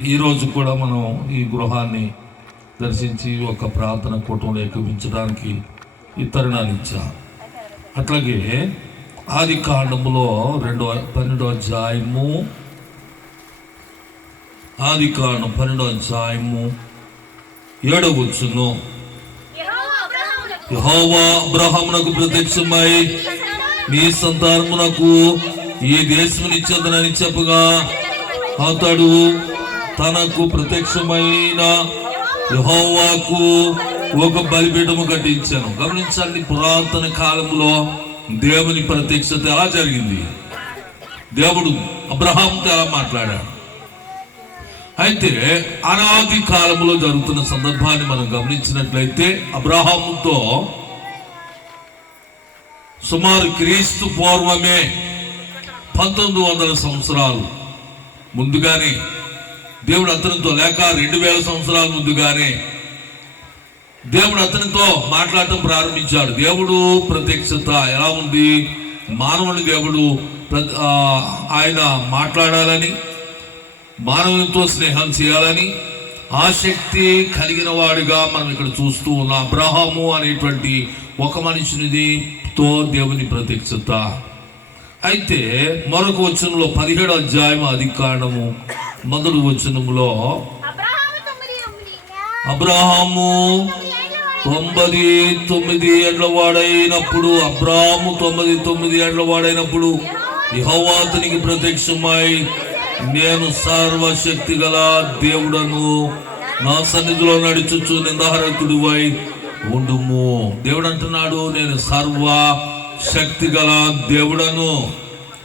ఈరోజు కూడా మనం ఈ గృహాన్ని దర్శించి ఒక ప్రార్థన కూటంలో ఏకపించడానికి ఈ తరుణాన్ని ఇచ్చా. అట్లాగే ఆది కాండములో రెండో పన్నెండో అధ్యాయము ఆది కాండం పన్నెండో అధ్యాయము ఏడవ వచ్చును యెహోవా ప్రత్యక్షమై నీ సంతానమునకు ఈ దేశమునిచ్చేదనని చెప్పగా అతడు తనకు ప్రత్యక్షమైన యెహోవాకు ఒక బలిపీఠము కట్టించాను. గమనించండి పురాతన కాలంలో దేవుని ప్రత్యక్షత ఎలా జరిగింది? దేవుడు అబ్రహాంతో ఎలా మాట్లాడాడు? అయితే అనాది కాలంలో జరుగుతున్న సందర్భాన్ని మనం గమనించినట్లయితే అబ్రహాముతో సుమారు క్రీస్తు పూర్వమే పంతొమ్మిది వందల సంవత్సరాలు ముందుగానే దేవుడు అతనితో లేక రెండు వేల సంవత్సరాల ముందుగానే దేవుడు అతనితో మాట్లాడటం ప్రారంభించాడు. దేవుడు ప్రత్యక్షత ఎలా ఉంది? మానవుని దేవుడు ప్ర- ఆయన మాట్లాడాలని మానవునితో స్నేహం చేయాలని ఆసక్తి కలిగిన వాడుగా మనం ఇక్కడ చూస్తూ ఉన్నాం. అబ్రహాము అనేటువంటి ఒక మనిషినిది తో దేవుని ప్రత్యక్షత. అయితే మరొక వచనంలో పదిహేడు అధ్యాయం అధికారణము మొదటి వచనములో అబ్రాహాము తొమ్మిది తొమ్మిది ఏళ్ళ వాడైనప్పుడు అబ్రాహాము తొమ్మిది తొమ్మిది ఏళ్ళ వాడైనప్పుడు యెహోవా అతనికి ప్రత్యక్షమై నేను సర్వశక్తి గల దేవుడను నా సన్నిధిలో నడుచుచు నిందాహరకుడివై ఉండుము. దేవుడు అంటున్నాడు నేను సర్వ శక్తి గల దేవుడను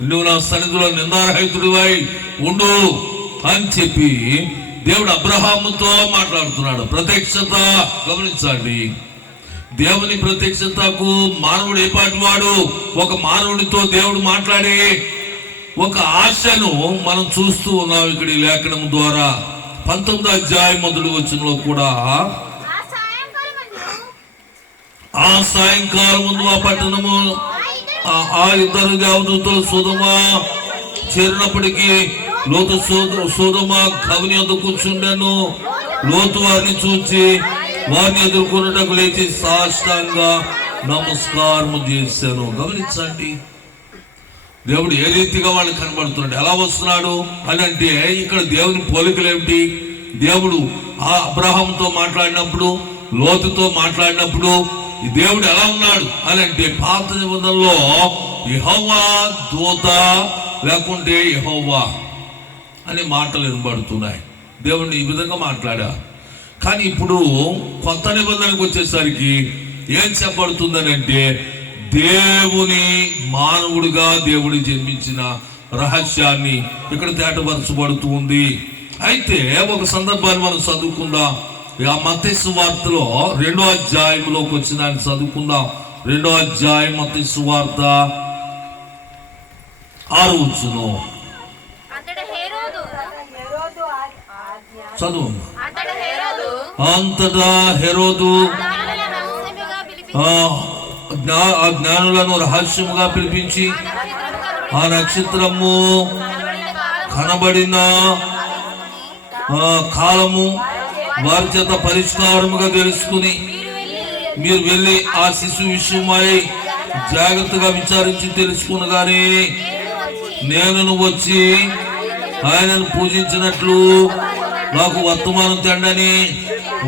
నువ్వు నా సన్నిధిలో నిందారహితుడివై ఉండు. అని చెప్పి దేవుడు అబ్రహాముతో మాట్లాడుతున్నాడు. ప్రత్యక్షత గమనించండి. దేవుని ప్రత్యక్షతకు మానవుడు ఏ పాటి వాడు? ఒక మానవుడితో దేవుడు మాట్లాడి ఒక ఆశను మనం చూస్తూ ఉన్నాం ఇక్కడ ఈ లేఖనం ద్వారా. పంతొమ్మిది అధ్యాయం మొదటి వచ్చినలో కూడా ఆ సాయంకాలం ముందు ఆ పట్టణము ఆ ఇద్దరు దేవదూతలు సోదమా చేరినప్పటికీ లోతు సోద- సోదమ కవిని వద్ద కూర్చుండెను. లోతు వారిని చూచి వారిని ఎదుర్కొన్నటకు లేచి సాష్టంగా నమస్కారం చేశాను. గమనించండి. దేవుడు ఏ రీతిగా వాళ్ళు కనబడుతున్నాడు? ఎలా వస్తున్నాడు? అని అంటే ఇక్కడ దేవుని పోలికలు ఏమిటి? దేవుడు ఆ అబ్రహంతో మాట్లాడినప్పుడు లోతుతో మాట్లాడినప్పుడు దేవుడు ఎలా ఉన్నాడు? అని అంటే పాత నిబంధనలో యెహోవా దూత లేకుంటే యెహోవా అనే మాటలు వినబడుతున్నాయి. దేవుణ్ణి ఈ విధంగా మాట్లాడా. కానీ ఇప్పుడు కొత్త నిబంధనకు వచ్చేసరికి ఏం చెప్పబడుతుందని అంటే దేవుని మానవుడిగా దేవుడు జన్మించిన రహస్యాన్ని ఇక్కడ తేటపరచబడుతూ ఉంది. అయితే ఒక సందర్భాన్ని మనం చదువుకుందాం. ఆ మతేసు వార్తలో రెండో అధ్యాయంలోకి వచ్చిన దాన్ని చదువుకుందాం. రెండో అధ్యాయం మతేసు వార్త ఆరు వచ్చును చదువు అంతట హేరోదు. జ్ఞానులను రహస్యముగా పిలిపించి ఆ నక్షత్రము కనబడిన కాలము వారి చేత పరిష్కారముగా తెలుసుకుని మీరు వెళ్ళి ఆ శిశు విషయమై జాగ్రత్తగా విచారించి తెలుసుకునగానే నేను వచ్చి నేను వచ్చి ఆయనను పూజించినట్లు నాకు వర్తమానం తెండని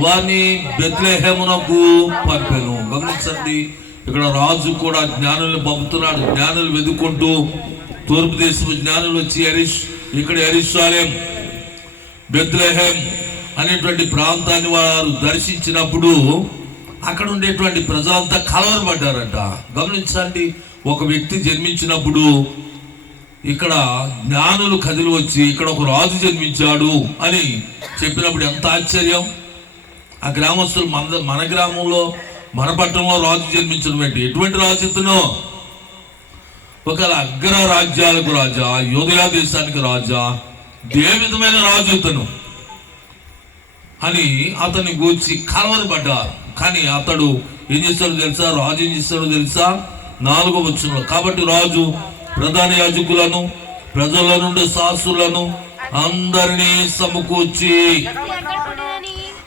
వారిని బెత్లేహేమునకు పంపాను. గమనించండి ఇక్కడ రాజు కూడా జ్ఞానుల్ని పంపుతున్నాడు. జ్ఞానులు వెతుక్కుంటూ తూర్పు దేశపు జ్ఞానులు వచ్చి ఎరిష్ ఇక్కడ ఎరిషాలేం బెత్లేహేం అనేటువంటి ప్రాంతాన్ని వారు దర్శించినప్పుడు అక్కడ ఉండేటువంటి ప్రజలంతా కలవరపడ్డారంట. గమనించండి ఒక వ్యక్తి జన్మించినప్పుడు ఇక్కడ జ్ఞానులు కదిలి వచ్చి ఇక్కడ ఒక రాజు జన్మించాడు అని చెప్పినప్పుడు ఎంత ఆశ్చర్యం. ఆ గ్రామస్తులు మన మన గ్రామంలో మన పట్టణంలో రాజు జన్మించడం ఏంటి? ఎటువంటి రాజు ఇతను? ఒక అగ్ర రాజ్యాలకు రాజా యోధయా దేశానికి రాజా ఏ విధమైన రాజు ఇతను అని అతన్ని గూర్చి కలవరపడ్డారు. కానీ అతడు ఏం చేస్తాడో తెలుసా? రాజు ఏం చేస్తాడో తెలుసా? నాలుగో వచ్చిన కాబట్టి రాజు ప్రధాన యాజకులను ప్రజల నుండి సాసులను అందరినీ సమకూర్చి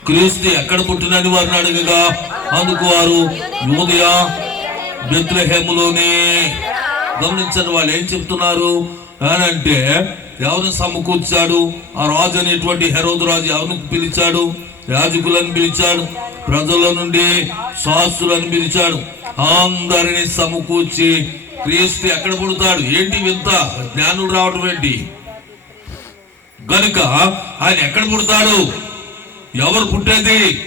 క్రీస్తు ఎక్కడ పుట్టినని వారిని అడగగా అందుకు వారు యూదయ బెత్లహేములోనే గమనించండి వాళ్ళు ఏం చెప్తున్నారు? అని అంటే ఎవరిని సమకూర్చాడు? ఆ రాజు అనేటువంటి హెరోదు రాజు ఎవరిని పిలిచాడు? యాజకులను పిలిచాడు ప్రజల నుండి శాస్త్రులను పిలిచాడు. అందరిని సమకూర్చి క్రీస్తు ఎక్కడ పుడతాడు? ఏంటి వింత? జ్ఞానుడు రావడం ఏంటి? గనుక ఆయన ఎక్కడ పుడతాడు? ఎవరు పుట్టేది?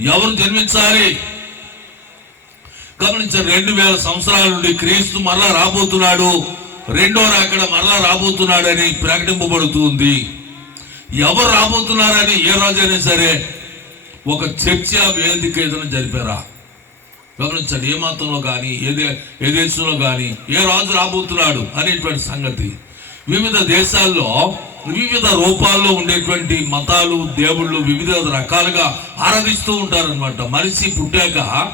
ఎవరు జన్మించాలి? గమనించారు రెండు వేల సంవత్సరాల నుండి క్రీస్తు మరలా రాబోతున్నాడు. రెండో రాకడ మరలా రాబోతున్నాడని ప్రకటింపబడుతుంది. ఎవరు రాబోతున్నారని ఏ రోజైనా సరే ఒక చర్చ వేదిక ఏదైనా జరిపారా? గమనించండి ఏ మతంలో కానీ ఏ దే- ఏ దేశంలో కానీ ఏ రాజు రాబోతున్నాడు అనేటువంటి సంగతి. వివిధ దేశాల్లో వివిధ రూపాల్లో ఉండేటువంటి మతాలు దేవుళ్ళు వివిధ రకాలుగా ఆరాధిస్తూ ఉంటారనమాట మనిషి పుట్టాక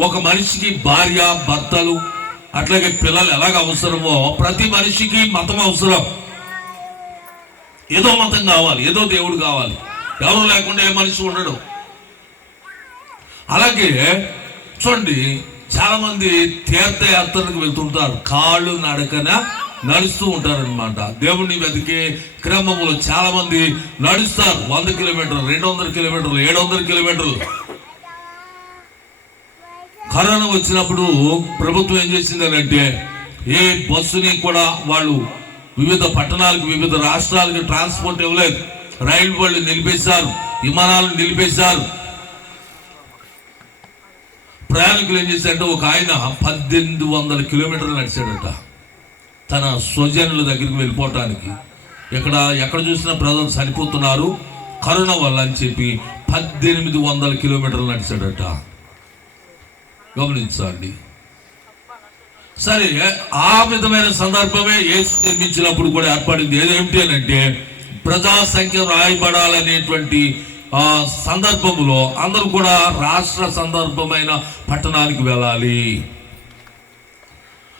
ఒక మనిషికి భార్య భర్తలు అట్లాగే పిల్లలు ఎలాగ అవసరమో ప్రతి మనిషికి మతం అవసరం. ఏదో మతం కావాలి ఏదో దేవుడు కావాలి. ఎవరు లేకుండా ఏ మనిషి ఉండడు. అలాగే చూడండి చాలామంది తీర్థయాత్రలకు వెళ్తుంటారు. కాళ్ళు నడకన నడుస్తూ ఉంటారన్నమాట. దేవుడిని వెతికే క్రమంలో చాలామంది నడుస్తారు. వంద కిలోమీటర్లు రెండు వందల కిలోమీటర్లు ఏడు వందల కిలోమీటర్లు. కరోనా వచ్చినప్పుడు ప్రభుత్వం ఏం చేసిందనంటే ఏ బస్సుని కూడా వాళ్ళు వివిధ పట్టణాలకు వివిధ రాష్ట్రాలకు ట్రాన్స్పోర్ట్ ఇవ్వలేదు. రైలు వాళ్ళు నిలిపేశారు. విమానాలు నిలిపేశారు. ప్రయాణికులు ఏం చేశారంటే ఒక ఆయన పద్దెనిమిది వందల కిలోమీటర్లు నడిచాడట. తన స్వజనుల దగ్గరికి వెళ్ళిపోవటానికి. ఇక్కడ ఎక్కడ చూసినా ప్రజలు చనిపోతున్నారు. కరోనా వల్ల అని చెప్పి పద్దెనిమిది వందల కిలోమీటర్లు నడిచాడట. గమనించండి. సరే ఆ విధమైన సందర్భమే ఏసు నిర్మించినప్పుడు కూడా ఏర్పడింది. ఏదేమిటి అని అంటే ప్రజా సంఖ్య రాయబడాలనేటువంటి సందర్భంలో అందరూ కూడా రాష్ట్ర సందర్భమైన పట్టణానికి వెళ్ళాలి.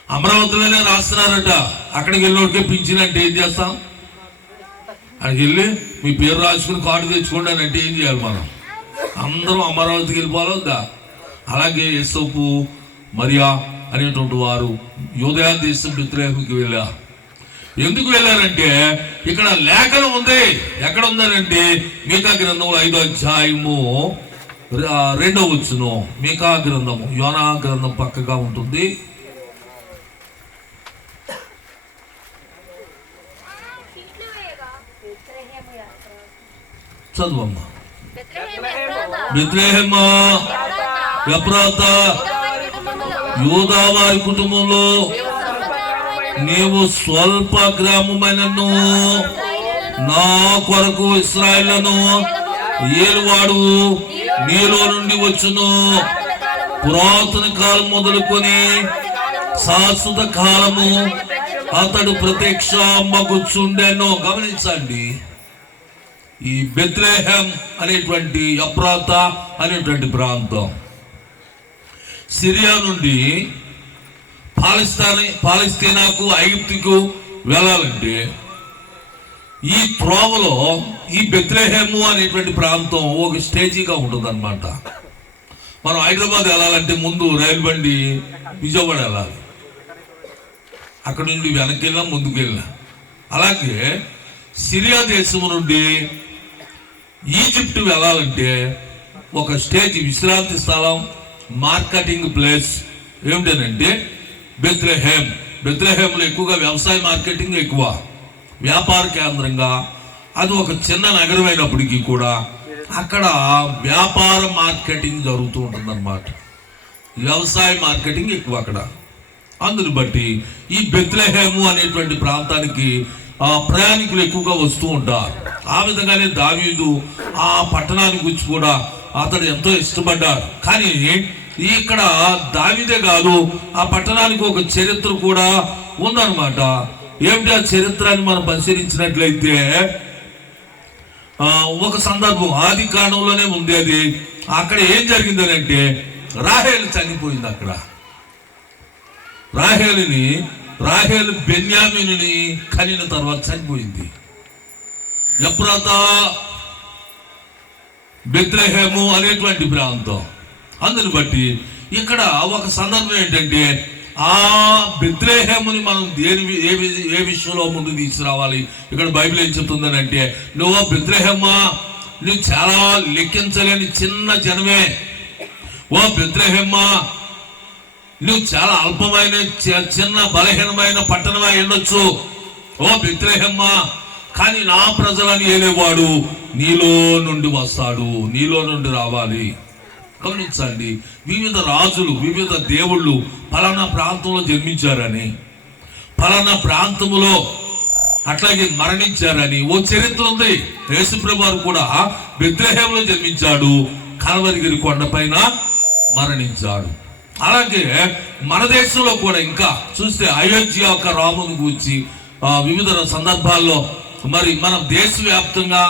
అమరావతిలోనే రాస్తున్నారట. అక్కడికి వెళ్ళినోడికే పింఛన్ అంటే ఏం చేస్తాం? అక్కడికి వెళ్ళి మీ పేరు రాసుకుని కార్డు తెచ్చుకోండి అని అంటే ఏం చేయాలి మనం? అందరూ అమరావతికి వెళ్ళిపోవాలి వద్దా? అలాగే యేసోపు మరియా అనేటువంటి వారు యోదయా దేశం వ్యతిరేకంకి వెళ్ళా. ఎందుకు వెళ్ళారంటే ఇక్కడ లేఖనం ఉంది. ఎక్కడ ఉందనంటే మీకా గ్రంథం ఐదో అధ్యాయము రెండవ రెండో వచ్చును మీకా గ్రంథము యోనా గ్రంథం పక్కగా ఉంటుంది. చదువమ్మా. బెత్లెహేమా ఎప్రాత యూదా వారి కుటుంబంలో నీవు స్వల్ప గ్రామమైనను నా కొరకు ఇస్రాయలను ఏలువాడు. నీలో నుండి వచ్చును. పురాతన కాలం మొదలుకొని శాశ్వత కాలము అతడు ప్రత్యక్ష మగుచుండెను గమనించండి. ఈ బెత్లేహం అనేటువంటి అప్రాత అనేటువంటి ప్రాంతం. సిరియా నుండి పాలిస్తాన్ పాలిస్తీనాకు ఐగుప్తుకు వెళ్ళాలంటే ఈ త్రోవలో ఈ బెత్రేహేము అనేటువంటి ప్రాంతం ఒక స్టేజీగా ఉంటుందన్నమాట. మనం హైదరాబాద్ వెళ్ళాలంటే ముందు రైలు బండి విజయవాడ వెళ్ళాలి. అక్కడ నుండి వెనక్కి వెళ్ళినా ముందుకు వెళ్ళినా అలాగే సిరియా దేశం నుండి ఈజిప్ట్ వెళ్ళాలంటే ఒక స్టేజ్ విశ్రాంతి స్థలం మార్కెటింగ్ ప్లేస్ ఏమిటనంటే బెత్లెహేమ్ బెత్లెహేమ్లో ఎక్కువగా వ్యవసాయ మార్కెటింగ్ ఎక్కువ. వ్యాపార కేంద్రంగా. అది ఒక చిన్న నగరం అయినప్పటికీ కూడా అక్కడ వ్యాపార మార్కెటింగ్ జరుగుతూ ఉంటుందన్నమాట. వ్యవసాయ మార్కెటింగ్ ఎక్కువ అక్కడ. అందుని బట్టి ఈ బెత్లెహేము అనేటువంటి ప్రాంతానికి ఆ ప్రయాణికులు ఎక్కువగా వస్తూ ఉంటారు. ఆ విధంగానే దావీదు ఆ పట్టణానికి వచ్చి కూడా అతడు ఎంతో ఇష్టపడ్డారు కానీ ఇక్కడ దావిదే కాదు ఆ పట్టణానికి ఒక చరిత్ర కూడా ఉందన్నమాట. ఏమిటి ఆ చరిత్రాన్ని మనం పరిశీలించినట్లయితే ఒక సందర్భం ఆది కాండంలోనే ఉంది అది. అక్కడ ఏం జరిగిందని అంటే రాహేలు చనిపోయింది అక్కడ. రాహేలుని రాహేలు బెన్యామిని కలిగిన తర్వాత చనిపోయింది. ఎప్రాత బెత్రహేము అనేటువంటి ప్రాంతం. అందుని బట్టి ఇక్కడ ఒక సందర్భం ఏంటంటే ఆ బెత్లహేముని మనం దేని ఏ ఏ విషయంలో ముందు తీసుకురావాలి? ఇక్కడ బైబిల్ ఏం చెప్తుందని అంటే నువ్వు బెత్లహేమా నువ్వు చాలా లెక్కించలేని చిన్న జనమే. ఓ బెత్లహేమ్మా నువ్వు చాలా అల్పమైన చిన్న బలహీనమైన పట్టణమై ఉండొచ్చు. ఓ బెత్లహేమ్మ కానీ నా ప్రజలని ఏలేవాడు నీలో నుండి వస్తాడు నీలో నుండి రావాలి. గమనించండి వివిధ రాజులు వివిధ దేవుళ్ళు పలానా ప్రాంతంలో జన్మించారని పలానా ప్రాంతంలో అట్లాగే మరణించారని ఓ చరిత్ర ఉంది. యేసుప్రభు కూడా విగ్రహంలో జన్మించాడు కలవరిగిరి కొండపైన మరణించాడు. అలాగే మన దేశంలో కూడా ఇంకా చూస్తే అయోధ్య యొక్క రాముని గురించి వివిధ సందర్భాల్లో మరి మన దేశవ్యాప్తంగా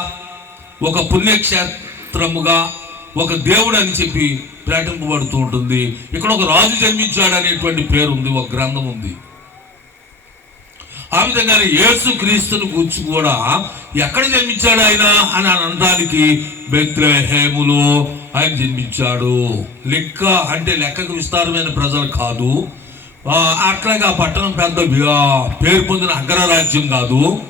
ఒక పుణ్యక్షేత్రముగా ఒక దేవుడు అని చెప్పి ప్రకటింపబడుతూ ఉంటుంది. ఇక్కడ ఒక రాజు జన్మించాడు అనేటువంటి పేరు ఉంది ఒక గ్రంథం ఉంది. ఆ విధంగానే యేసు క్రీస్తుని గురించి కూడా ఎక్కడ జన్మించాడు ఆయన అని అనడానికి బెత్రహేములో ఆయన జన్మించాడు. లెక్క అంటే లెక్కకు విస్తారమైన ప్రజలు కాదు. ఆ, అట్లాగే ఆ పట్టణం పెద్ద పేరు పొందిన అగ్రరాజ్యం కాదు.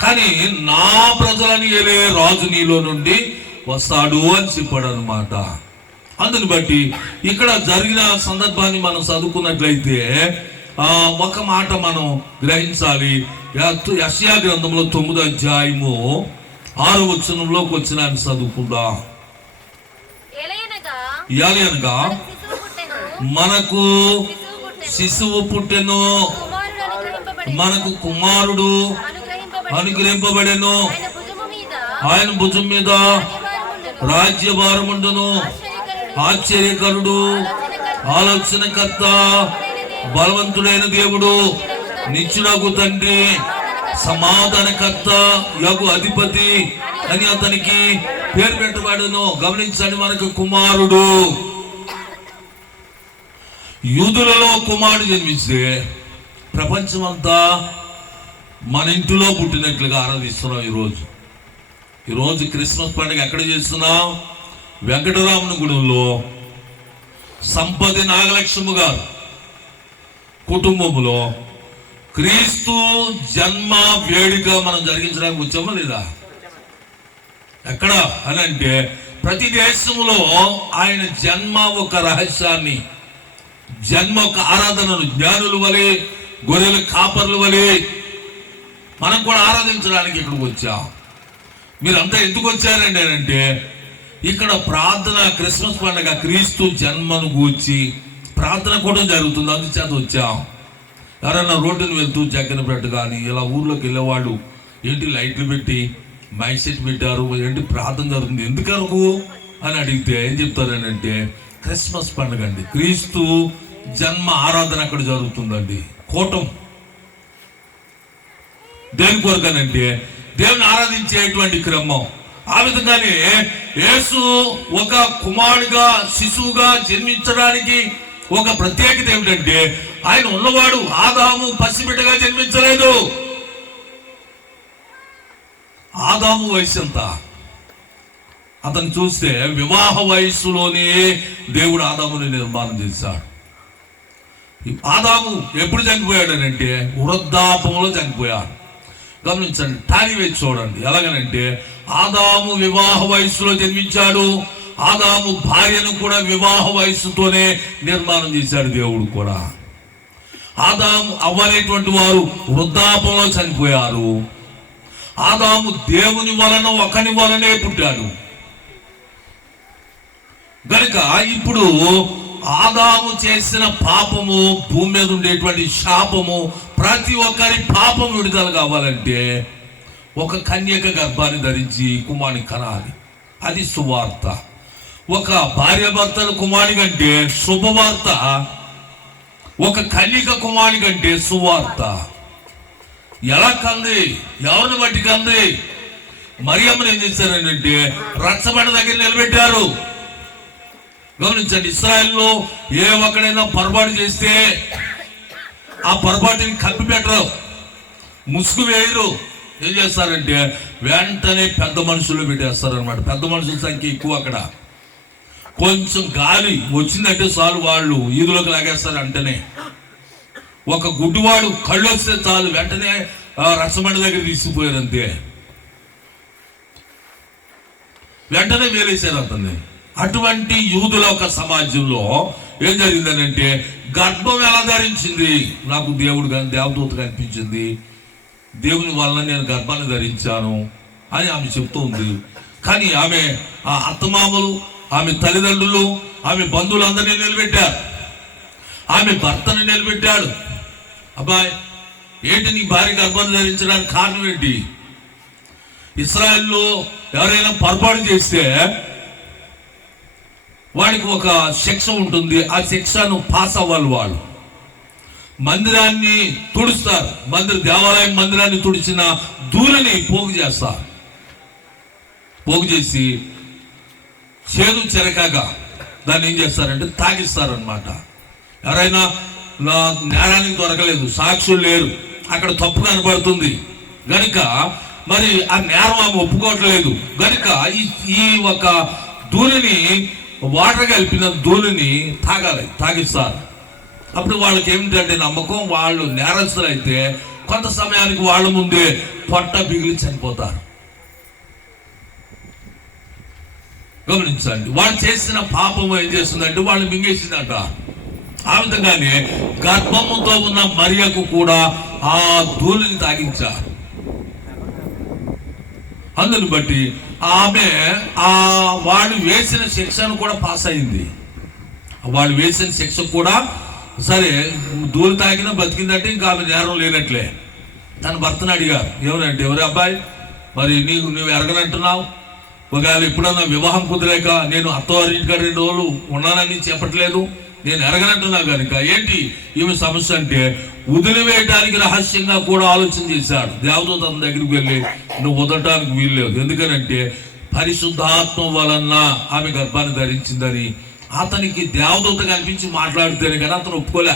కానీ నా ప్రజలని ఏలే రాజు నీలో నుండి వస్తాడు అని చెప్పాడు అనమాట అందుని బట్టి ఇక్కడ జరిగిన సందర్భాన్ని మనం చదువుకున్నట్లయితే ఆ ఒక మాట మనం గ్రహించాలి. యెషయా గ్రంథంలో తొమ్మిదో అధ్యాయము ఆరు వచనంలోకి వచ్చిన ఆయన చదువుకుందాం ఎలయనగా మనకు శిశువు పుట్టెను. మనకు కుమారుడు అనుగ్రహింపబడి అనుగ్రహింపబడెను. ఆయన భుజం మీద రాజ్యభారముండును. ఆశ్చర్యకరుడు, ఆలోచనకర్త, ఆలోచనకర్త బలవంతుడైన దేవుడు. నిత్యుడకు తండ్రి. సమాధానకర్త. యగు అధిపతి. అని అతనికి పేరు పెట్టబడును. గమనించండి మనకు కుమారుడు. యూదులలో కుమారుడు జన్మిస్తే ప్రపంచమంతా మన ఇంటిలో పుట్టినట్లుగా ఆరాధిస్తున్నాం ఈరోజు. ఈరోజు క్రిస్మస్ పండుగ ఎక్కడ చేస్తున్నాం? వెంకటరాముని గుడిలో సంపతి నాగలక్ష్మి గారు కుటుంబములో క్రీస్తు జన్మ వేడుక మనం జరిగించడానికి వచ్చామా లేదా? ఎక్కడ? అని అంటే ప్రతి దేశంలో ఆయన జన్మ ఒక రహస్యాన్ని జన్మ ఒక ఆరాధనను జ్ఞానులు వలె గొర్రెల కాపర్లు వలె మనం కూడా ఆరాధించడానికి ఇక్కడికి వచ్చాం. మీరంతా ఎందుకు వచ్చారండి అని అంటే ఇక్కడ ప్రార్థన క్రిస్మస్ పండుగ క్రీస్తు జన్మను గూర్చి ప్రార్థన కూడా జరుగుతుంది. అందుచేత వచ్చాం. ఎవరైనా రోడ్డును వెళ్తూ జగ్గనపేట కానీ ఇలా ఊర్లోకి వెళ్ళేవాళ్ళు ఏంటి లైట్లు పెట్టి మైక్ సెట్ పెట్టారు ఏంటి ప్రార్థన జరుగుతుంది? ఎందుకనుకు? అని అడిగితే ఏం చెప్తారని అంటే క్రిస్మస్ పండుగ అండి. క్రీస్తు జన్మ ఆరాధన అక్కడ జరుగుతుందండి. కోటం. దేని కొరకనంటే దేవుని ఆరాధించేటువంటి క్రమం. ఆ విధంగానే యేసు ఒక కుమారుడిగా శిశువుగా జన్మించడానికి ఒక ప్రత్యేకత ఏమిటంటే ఆయన ఉన్నవాడు ఆదాము పసిబిడ్డగా జన్మించలేదు. ఆదాము వయసు ఎంత? అతను చూస్తే వివాహ వయస్సులోనే దేవుడు ఆదాముని నిర్మాణం చేశాడు. ఆదాము ఎప్పుడు చనిపోయాడనంటే వృద్ధాపంలో చనిపోయాడు. గమనించండి టాలీ వేసి చూడండి. ఎలాగనంటే ఆదాము వివాహ వయస్సులో జన్మించాడు. ఆదాము భార్యను కూడా వివాహ వయస్సుతోనే నిర్మాణం చేశాడు దేవుడు కూడా. ఆదాము అవ్వనేటువంటి వారు వృద్ధాపంలో చనిపోయారు. ఆదాము దేవుని వలన ఒకని వలనే పుట్టాడు. గనుక ఇప్పుడు ఆదాము చేసిన పాపము భూమి మీద ఉండేటువంటి శాపము ప్రతి ఒక్కరి పాపం విడుదల కావాలంటే ఒక కన్యక గర్భాన్ని ధరించి కుమారుని కనాలి. అది సువార్త. ఒక భార్య భర్తల కుమారుని కంటే శుభవార్త. ఒక కన్యక కుమారుని కంటే సువార్త. ఎలా కంది? ఎవరిని బట్టి కంది? మరియమ్మని ఏం చేశారంటే రచ్చబండ దగ్గర నిలబెట్టారు. గమనించండి ఇస్రాయల్లో ఏ ఒక్కడైనా పొరపాటు చేస్తే ఆ పొరపాటుని కప్పి పెట్టరు. ముసుగు వేయరు. ఏం చేస్తారంటే వెంటనే పెద్ద మనుషులు పెట్టేస్తారనమాట పెద్ద మనుషుల సంఖ్య ఎక్కువ అక్కడ. కొంచెం గాలి వచ్చిందంటే చాలు వాళ్ళు ఈదులోకి లాగేస్తారు అంటేనే. ఒక గుడ్డివాడు కళ్ళు వస్తే చాలు వెంటనే రసమండ దగ్గర తీసుకుపోయారు అంతే. వెంటనే వేలేశారు అతన్ని. అటువంటి యూదుల ఒక సమాజంలో ఏం జరిగిందనంటే గర్భం ఎలా ధరించింది? నాకు దేవుడు కానీ దేవదూత కనిపించింది. దేవుని వల్ల నేను గర్భాన్ని ధరించాను అని ఆమె చెప్తూ ఉంది. కానీ ఆమె ఆ అత్తమామలు ఆమె తల్లిదండ్రులు ఆమె బంధువులందరినీ నిలబెట్టారు. ఆమె భర్తని నిలబెట్టాడు. అబ్బాయి ఏంటి నీ భార్య గర్భాన్ని ధరించడానికి కారణం ఏంటి? ఇస్రాయల్లో ఎవరైనా పొరపాటు చేస్తే వాడికి ఒక శిక్ష ఉంటుంది. ఆ శిక్షను పాస్ అవ్వాలి వాళ్ళు. మందిరాన్ని తుడుస్తారు. మందిర దేవాలయం మందిరాన్ని తుడిచిన ధూళిని పోగు చేస్తారు. పోగు చేసి చేదు చెరకాగా దాన్ని ఏం చేస్తారంటే తాగిస్తారనమాట ఎవరైనా నేరానికి దొరకలేదు సాక్షులు లేరు అక్కడ తప్పు కనబడుతుంది గనుక మరి ఆ నేరం ఆమె ఒప్పుకోవట్లేదు. గనుక ఈ ఈ ఒక ధూళిని వాటర్ కలిపిన ధూళిని తాగాలి తాగిస్తారు అప్పుడు వాళ్ళకి ఏమిటంటే నమ్మకం వాళ్ళు నేరస్తులు అయితే కొంత సమయానికి వాళ్ళ ముందే పొట్ట బిగిలి చనిపోతారు. గమనించండి వాళ్ళు చేసిన పాపం ఏం చేస్తుందంటే వాళ్ళు మింగేసిందంట. ఆ విధంగానే గర్భముతో ఉన్న మరియకు కూడా ఆ ధూళిని తాగించారు. అందును బట్టి ఆమె ఆ వాళ్ళు వేసిన శిక్షను కూడా పాస్ అయింది. వాళ్ళు వేసిన శిక్ష కూడా సరే ధూళి తాగినా బతికిందంటే ఇంకా ఆమె నేరం లేనట్లే. తన భర్తను అడిగారు ఎవరంటే ఎవరే అబ్బాయి? మరి నీకు నువ్వు ఎరగనంటున్నావు ఒకవేళ ఎప్పుడన్నా వివాహం కుదిరాక నేను అత్తవారింటికాడ రెండు రోజులు ఉన్నానని చెప్పట్లేదు నేను ఎరగనంటున్నా కనుక ఏంటి ఈమె సమస్య అంటే వదిలివేయడానికి రహస్యంగా కూడా ఆలోచన చేశాడు. దేవదూత అతని దగ్గరికి వెళ్ళి నువ్వు వదలటానికి వీల్లేదు. ఎందుకనంటే పరిశుద్ధాత్మ వలన ఆమె గర్భాన్ని ధరించిందని అతనికి దేవదూత కనిపించి మాట్లాడితేనే కానీ అతను ఒప్పుకోలే.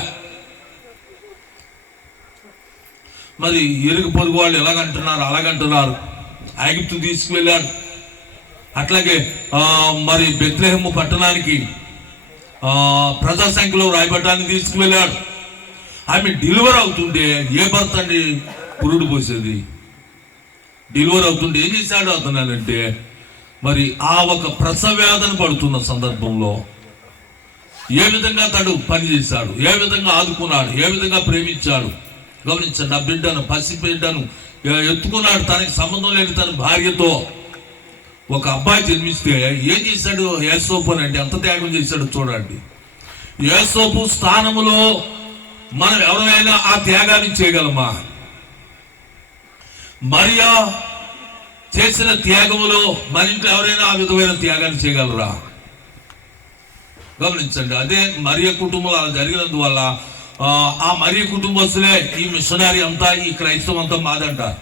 మరి ఎరుగు పొరుగు వాళ్ళు ఎలాగంటున్నారు? అలాగంటున్నారు. ఐగుప్తు తీసుకువెళ్ళాడు. అట్లాగే ఆ, మరి బెత్లెహెము పట్టణానికి ఆ, ప్రజా సంఖ్యలో రాయబట్టాన్ని తీసుకువెళ్ళాడు. ఆమె డెలివర్ అవుతుంటే ఏ భర్త అండి? పురుడు పోసేది. డెలివర్ అవుతుంటే ఏం చేశాడు అతనంటే మరి ఆ ఒక ప్రసవేదన పడుతున్న సందర్భంలో ఏ విధంగా తడు పనిచేశాడు ఏ విధంగా ఆదుకున్నాడు? ఏ విధంగా ప్రేమించాడు? గమనించండి ఆ బిడ్డను పసిబిడ్డను ఎత్తుకున్నాడు. తనకి సంబంధం లేని తన భార్యతో ఒక అబ్బాయి జన్మిస్తే ఏం చేశాడు? యేసోపు అని అంటే ఎంత త్యాగం చేశాడు చూడండి. యేసోపు స్థానములో మనం ఎవరైనా ఆ త్యాగాన్ని చేయగలమా? మరియా చేసిన త్యాగములో మన ఇంట్లో ఎవరైనా ఆ విధమైన త్యాగాన్ని చేయగలరా? గమనించండి అదే మరియ కుటుంబంలో అలా జరిగినందువల్ల ఆ, ఆ మరియ కుటుంబస్తులే ఈ మిషనరీ అంతా ఈ క్రైస్తవం అంతా మాదంటారు